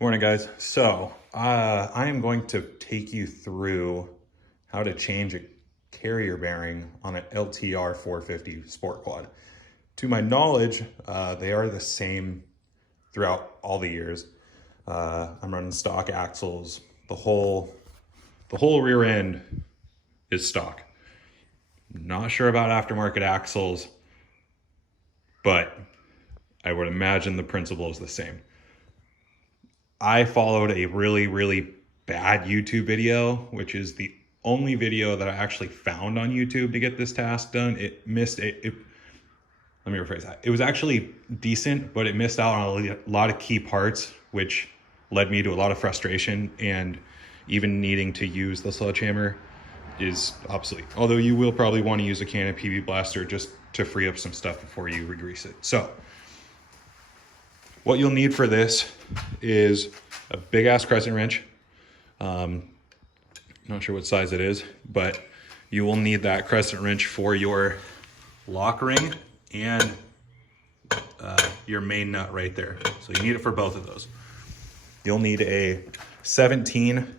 Morning, guys. So I am going to take you through how to change a carrier bearing on an LTR-450 Sport Quad. To my knowledge, they are the same throughout all the years. I'm running stock axles. The whole rear end is stock. Not sure about aftermarket axles, but I would imagine the principle is the same. I followed a really bad YouTube video, which is the only video that I actually found on YouTube to get this task done. It missed it. Let me rephrase that. It was actually decent, but it missed out on a lot of key parts, which led me to a lot of frustration, and even needing to use the sledgehammer is obsolete. Although you will probably want to use a Canon PB blaster just to free up some stuff before you re-grease it. So what you'll need for this is a big ass crescent wrench. Not sure what size it is, but you will need that crescent wrench for your lock ring and your main nut right there. So you need it for both of those. You'll need a 17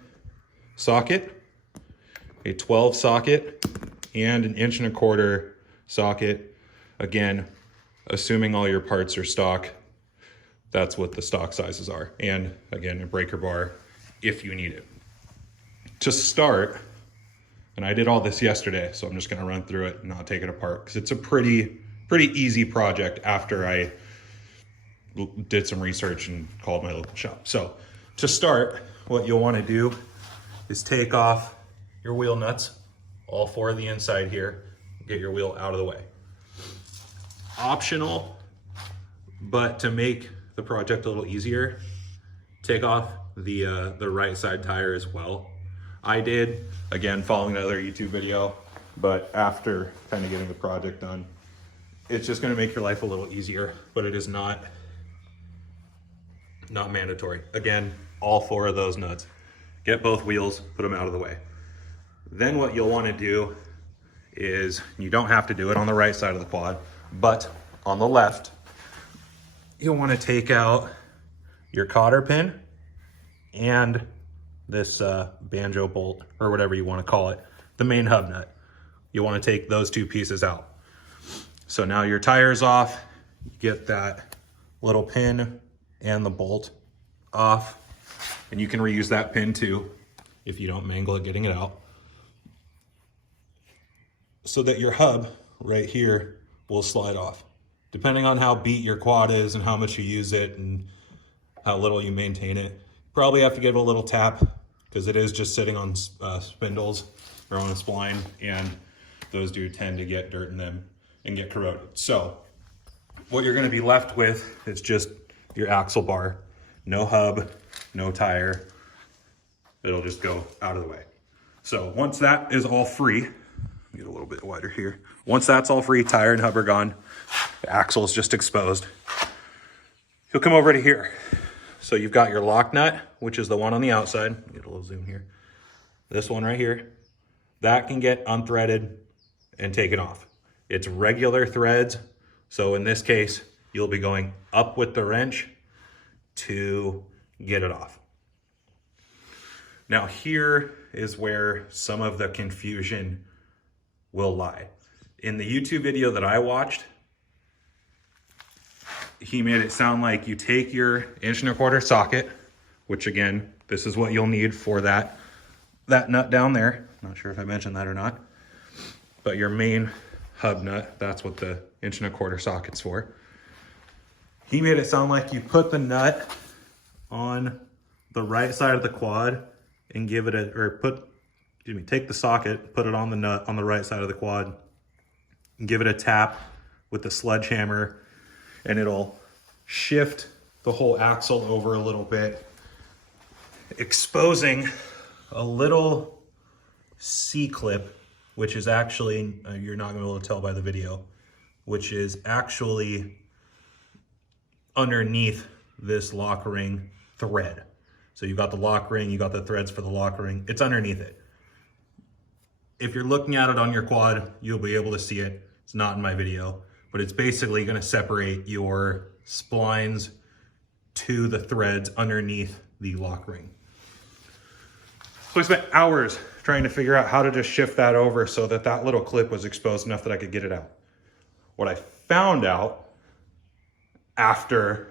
socket, a 12 socket, and an 1.25 inch socket. Again, assuming all your parts are stock, that's what the stock sizes are. And again, a breaker bar if you need it. To start, and I did all this yesterday, so I'm just gonna run through it and not take it apart, because it's a pretty easy project after I did some research and called my local shop. So to start, what you'll wanna do is take off your wheel nuts, all four of the inside here, get your wheel out of the way. Optional, but to make the project a little easier, take off the right side tire as well. I did, again, following another YouTube video, but after kind of getting the project done, it's just gonna make your life a little easier, but it is not mandatory. Again, all four of those nuts. Get both wheels, put them out of the way. Then what you'll wanna do is, you don't have to do it on the right side of the quad, but on the left, you'll want to take out your cotter pin and this banjo bolt, or whatever you want to call it, the main hub nut. You want to take those two pieces out. So now your tire's off, you get that little pin and the bolt off, and you can reuse that pin too if you don't mangle it getting it out, so that your hub right here will slide off. Depending on how beat your quad is and how much you use it and how little you maintain it, probably have to give it a little tap, because it is just sitting on spindles or on a spline, and those do tend to get dirt in them and get corroded. So what you're gonna be left with is just your axle bar, no hub, no tire. It'll just go out of the way. So once that is all free, get a little bit wider here. Once that's all free, tire and hub are gone, the axle is just exposed, you'll come over to here. So you've got your lock nut, which is the one on the outside. Get a little zoom here. This one right here, that can get unthreaded and taken off. It's regular threads. So in this case, you'll be going up with the wrench to get it off. Now here is where some of the confusion will lie. In the YouTube video that I watched, he made it sound like you take your 1.25 inch socket, which again, this is what you'll need for that nut down there. Not sure if I mentioned that or not, but your main hub nut, that's what the 1.25 inch socket's for. He made it sound like you put the nut on the right side of the quad and give it take the socket, put it on the nut on the right side of the quad, and give it a tap with the sledgehammer, and it'll shift the whole axle over a little bit, exposing a little C-clip, which is actually, you're not gonna be able to tell by the video, which is actually underneath this lock ring thread. So you've got the lock ring, you got the threads for the lock ring, it's underneath it. If you're looking at it on your quad, you'll be able to see it. It's not in my video, but it's basically gonna separate your splines to the threads underneath the lock ring. So I spent hours trying to figure out how to just shift that over so that that little clip was exposed enough that I could get it out. What I found out after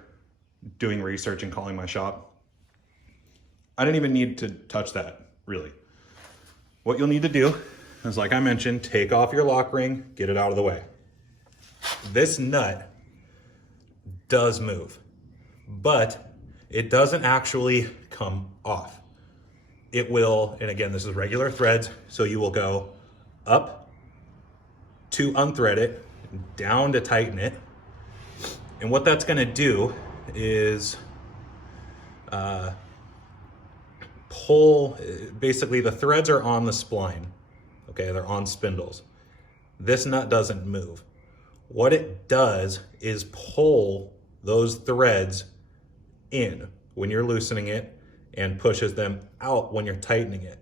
doing research and calling my shop, I didn't even need to touch that, really. What you'll need to do is, like I mentioned, take off your lock ring, get it out of the way. This nut does move, but it doesn't actually come off. It will, and again, this is regular threads, so you will go up to unthread it, down to tighten it. And what that's gonna do is pull, basically the threads are on the spline, okay? They're on spindles. This nut doesn't move. What it does is pull those threads in when you're loosening it and pushes them out when you're tightening it.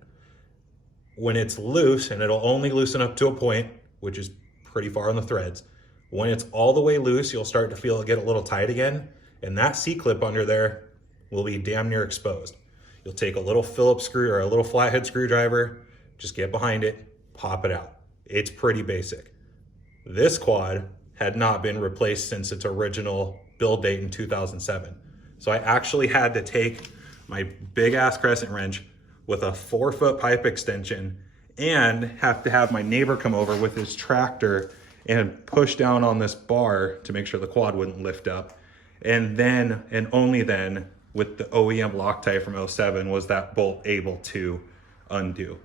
When it's loose, and it'll only loosen up to a point, which is pretty far on the threads. When it's all the way loose, you'll start to feel it get a little tight again, and that C-clip under there will be damn near exposed. You'll take a little Phillips screw or a little flathead screwdriver, just get behind it, pop it out. It's pretty basic. This quad had not been replaced since its original build date in 2007. So I actually had to take my big ass crescent wrench with a 4-foot pipe extension and have to have my neighbor come over with his tractor and push down on this bar to make sure the quad wouldn't lift up. And then, and only then, with the OEM Loctite from 07 was that bolt able to undo.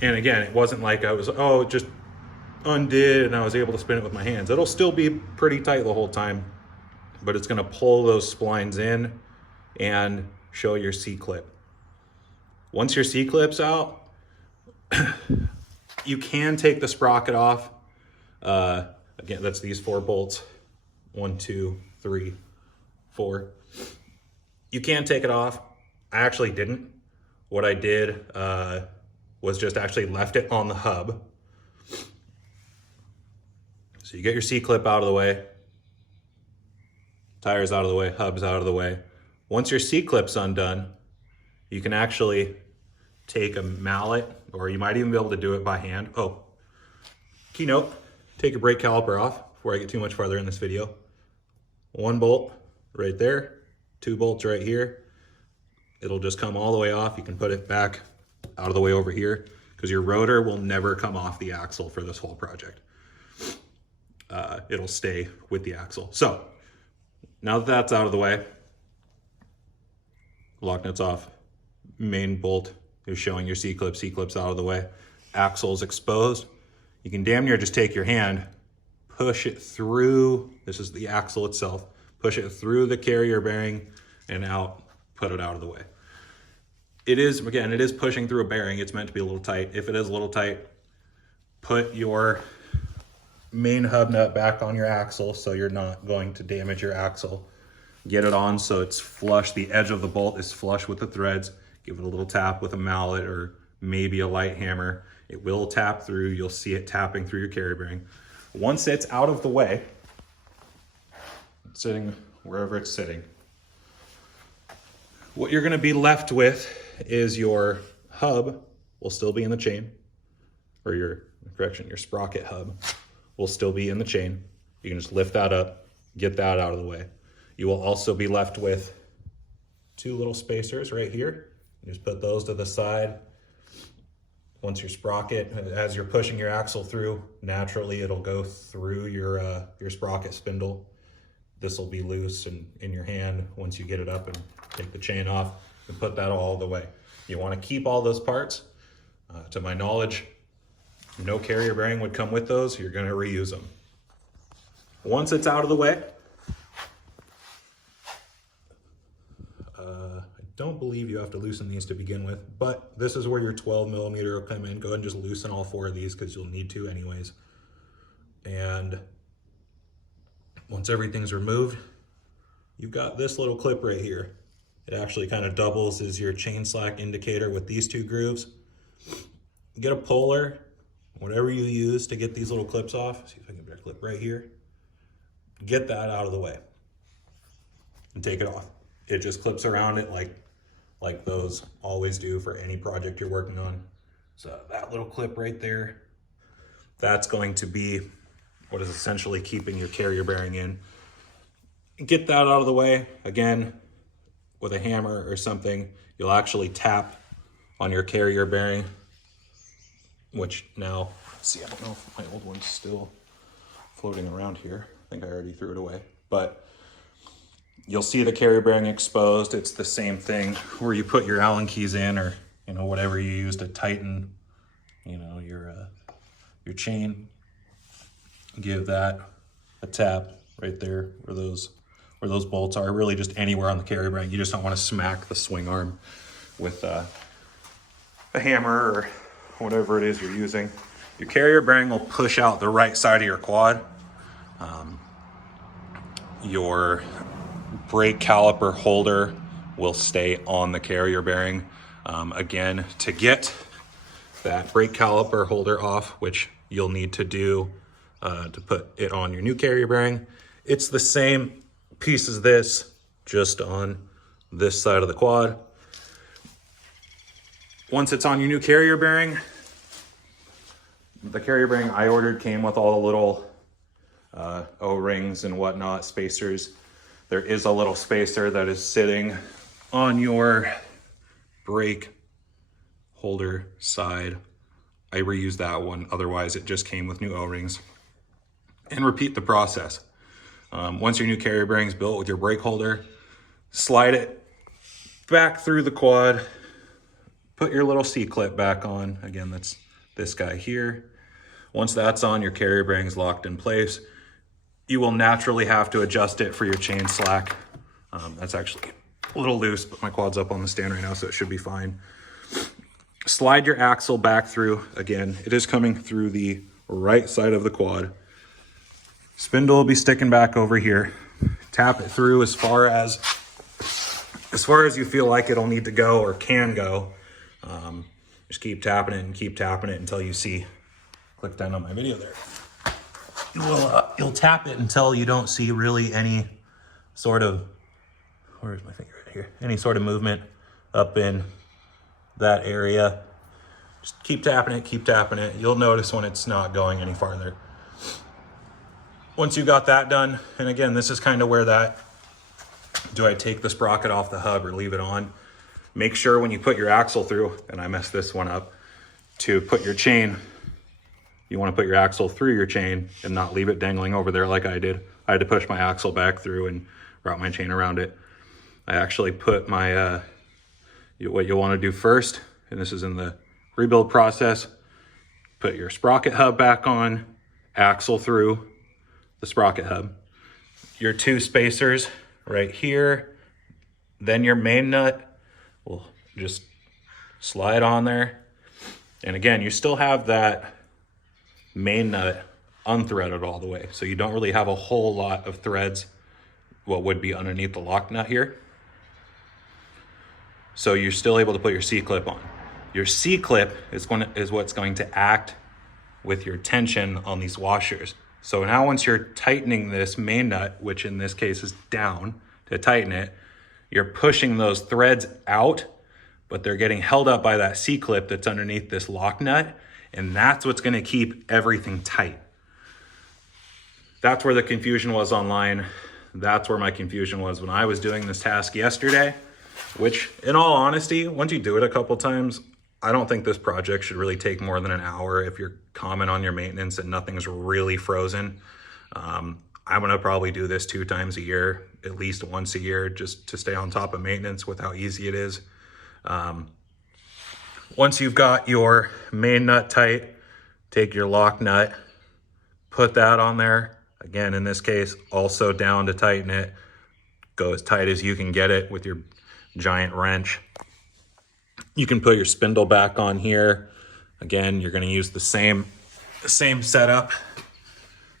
And again, it wasn't like I was, oh, it just undid and I was able to spin it with my hands. It'll still be pretty tight the whole time, but it's gonna pull those splines in and show your C-clip. Once your C-clip's out, you can take the sprocket off. Again, that's these 4 bolts. 1, 2, 3, 4. You can take it off. I actually didn't. What I did was just actually left it on the hub. So you get your C-clip out of the way, tires out of the way, hub's out of the way. Once your C-clip's undone, you can actually take a mallet, or you might even be able to do it by hand. Oh, keynote, take your brake caliper off before I get too much farther in this video. 1 bolt right there, 2 bolts right here. It'll just come all the way off. You can put it back out of the way over here because your rotor will never come off the axle for this whole project. It'll stay with the axle. So now that that's out of the way, lock nuts off, main bolt is showing your C-clip, C-clip's out of the way, axle's exposed. You can damn near just take your hand, push it through, this is the axle itself, push it through the carrier bearing and out, put it out of the way. It is, again, it is pushing through a bearing. It's meant to be a little tight. If it is a little tight, put your main hub nut back on your axle so you're not going to damage your axle. Get it on so it's flush. The edge of the bolt is flush with the threads. Give it a little tap with a mallet or maybe a light hammer. It will tap through. You'll see it tapping through your carrier bearing. Once it's out of the way, sitting wherever it's sitting, what you're going to be left with is your hub will still be in the chain, or your sprocket hub will still be in the chain. You can just lift that up, get that out of the way. You will also be left with 2 little spacers right here. You just put those to the side. Once your sprocket, as you're pushing your axle through, naturally it'll go through your sprocket spindle. This will be loose and in your hand once you get it up and take the chain off and put that all the way. You want to keep all those parts. To my knowledge, no carrier bearing would come with those. You're going to reuse them. Once it's out of the way, I don't believe you have to loosen these to begin with, but this is where your 12mm will come in. Go ahead and just loosen all 4 of these because you'll need to anyways. And once everything's removed, you've got this little clip right here. It actually kind of doubles as your chain slack indicator with these 2 grooves. Get a puller, whatever you use to get these little clips off. See if I can get a clip right here. Get that out of the way. and take it off. It just clips around it like those always do for any project you're working on. So that little clip right there, that's going to be what is essentially keeping your carrier bearing in. Get that out of the way. Again, with a hammer or something, you'll actually tap on your carrier bearing, which now, let's see, I don't know if my old one's still floating around here. I think I already threw it away, but you'll see the carrier bearing exposed. It's the same thing where you put your Allen keys in, or whatever you use to tighten your chain. Give that a tap right there where those bolts are, really just anywhere on the carrier bearing. You just don't want to smack the swing arm with a hammer or whatever it is you're using. Your carrier bearing will push out the right side of your quad. Your brake caliper holder will stay on the carrier bearing. Again, to get that brake caliper holder off, which you'll need to do to put it on your new carrier bearing, it's the same piece as this, just on this side of the quad. Once it's on your new carrier bearing, the carrier bearing I ordered came with all the little O-rings and whatnot, spacers. There is a little spacer that is sitting on your brake holder side. I reused that one, otherwise it just came with new O-rings. And repeat the process. Once your new carrier bearing is built with your brake holder, slide it back through the quad, put your little C-clip back on. Again, that's this guy here. Once that's on, your carrier bearing is locked in place. You will naturally have to adjust it for your chain slack. That's actually a little loose, but my quad's up on the stand right now, so it should be fine. Slide your axle back through. Again, it is coming through the right side of the quad. Spindle will be sticking back over here. Tap it through as far as you feel like it'll need to go or can go. Just keep tapping it until you see, click down on my video there. You'll tap it until you don't see really any sort of, where's my finger right here? Any sort of movement up in that area. Just keep tapping it. You'll notice when it's not going any farther. Once you got that done, and again, this is kind of where do I take the sprocket off the hub or leave it on? Make sure when you put your axle through, and I messed this one up, to put your chain, you want to put your axle through your chain and not leave it dangling over there like I did. I had to push my axle back through and wrap my chain around it. I actually put my, what you'll want to do first, and this is in the rebuild process, put your sprocket hub back on, axle through the sprocket hub, your two spacers right here, then your main nut will just slide on there. And again, you still have that main nut unthreaded all the way, so you don't really have a whole lot of threads, what would be underneath the lock nut here. So you're still able to put your C-clip on. Your C-clip is what's going to act with your tension on these washers. So now once you're tightening this main nut, which in this case is down to tighten it, you're pushing those threads out, but they're getting held up by that C-clip that's underneath this lock nut, and that's what's gonna keep everything tight. That's where the confusion was online. That's where my confusion was when I was doing this task yesterday, which in all honesty, once you do it a couple times, I don't think this project should really take more than an hour if you're common on your maintenance and nothing's really frozen. I'm gonna probably do this 2 times a year, at least once a year, just to stay on top of maintenance with how easy it is. Once you've got your main nut tight, take your lock nut, put that on there. Again, in this case, also down to tighten it. Go as tight as you can get it with your giant wrench. You can put your spindle back on here. Again, you're gonna use the same setup,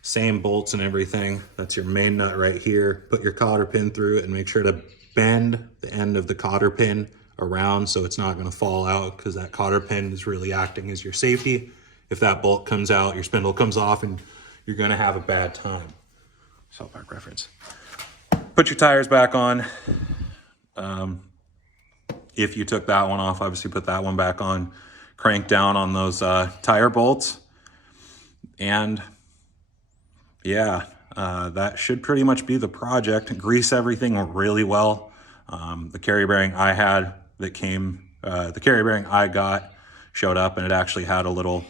same bolts and everything. That's your main nut right here. Put your cotter pin through it and make sure to bend the end of the cotter pin around so it's not gonna fall out, because that cotter pin is really acting as your safety. If that bolt comes out, your spindle comes off and you're gonna have a bad time. South Park reference. Put put your tires back on. If you took that one off, obviously put that one back on. Crank down on those tire bolts. And yeah, that should pretty much be the project. Grease everything really well. The carrier bearing I had that came, the carrier bearing I got showed up and it actually had a little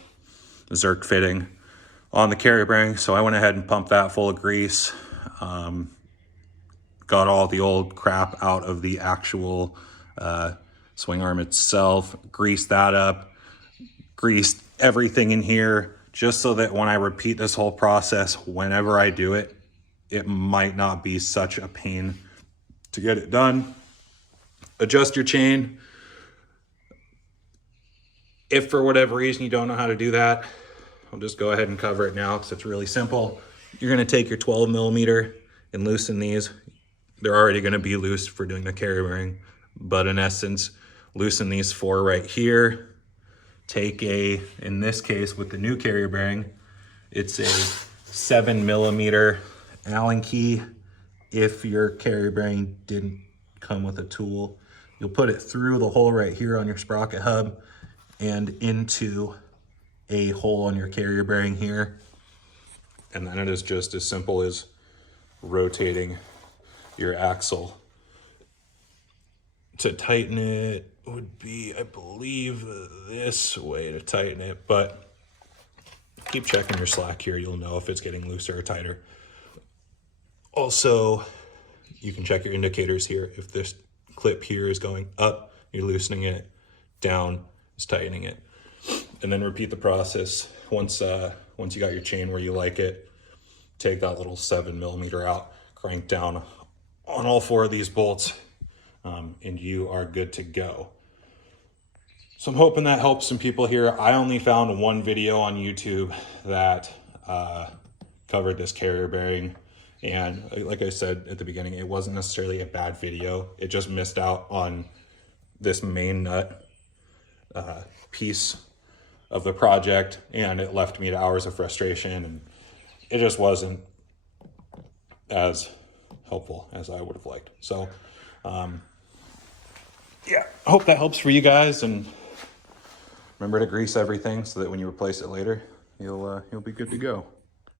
Zerk fitting on the carrier bearing. So I went ahead and pumped that full of grease. Got all the old crap out of the actual swing arm itself, greased that up, greased everything in here, just so that when I repeat this whole process, whenever I do it, it might not be such a pain to get it done. Adjust your chain. If for whatever reason you don't know how to do that, I'll just go ahead and cover it now because it's really simple. You're gonna take your 12 millimeter and loosen these. They're already gonna be loose for doing the carrier bearing, but in essence, loosen these four right here. Take in this case with the new carrier bearing, it's a 7 millimeter Allen key. If your carrier bearing didn't come with a tool, you'll put it through the hole right here on your sprocket hub and into a hole on your carrier bearing here. And then it is just as simple as rotating your axle. To tighten it would be, I believe, this way to tighten it, but keep checking your slack here. You'll know if it's getting looser or tighter. Also, you can check your indicators here. If this clip here is going up, you're loosening it, down is tightening it. And then repeat the process. Once you got your chain where you like it, take that little 7 millimeter out, crank down on all four of these bolts, and you are good to go. So I'm hoping that helps some people here. I only found one video on YouTube that covered this carrier bearing. And like I said at the beginning, it wasn't necessarily a bad video. It just missed out on this main nut piece of the project, and it left me to hours of frustration, and it just wasn't as helpful as I would have liked. So yeah, I hope that helps for you guys, and remember to grease everything so that when you replace it later, you'll be good to go.